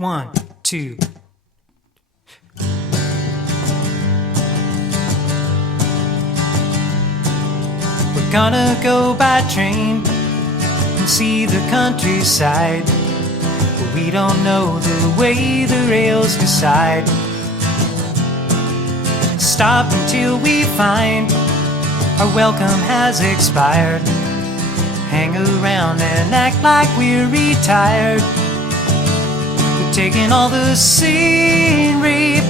1, 2. We're gonna go by train and see the countryside, but we don't know the way the rails decide. Stop until we find our welcome has expired. Hang around and act like we're retired. We're taking all the scenery,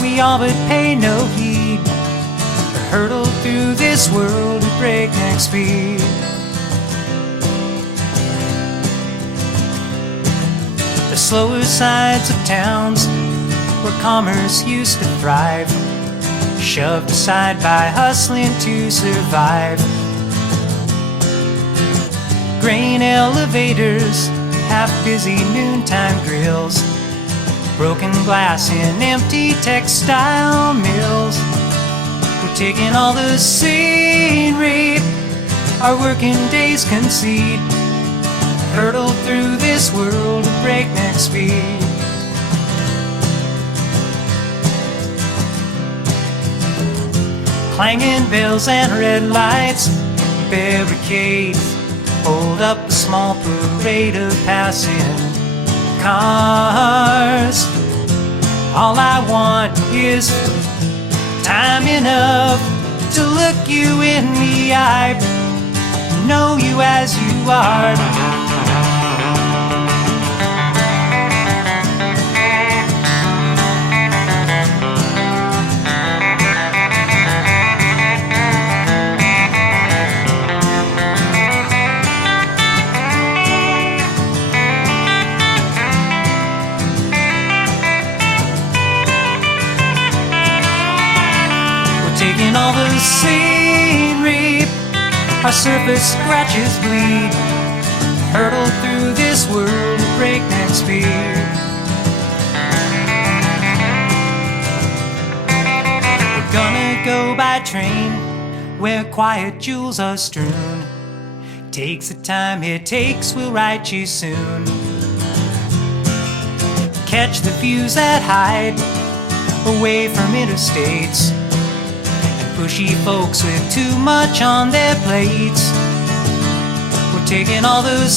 we all but pay no heed. We hurtle through this world at breakneck speed. The slower sides of towns where commerce used to thrive, shoved aside by hustling to survive. Grain elevators, half-busy noontime grills, broken glass in empty textile mills. We're taking all the scenery our working days concede. Hurtle through this world at breakneck speed. Clanging bells and red lights, barricades hold up a small parade of passing cars. All I want is time enough to look you in the eye, know you as you are. Taking all the scenery, our surface scratches bleed. Hurtle through this world at breakneck speed. We're gonna go by train where quiet jewels are strewn. Takes the time it takes, we'll write you soon. Catch the views that hide away from interstates, pushy folks with too much on their plates. We're taking all those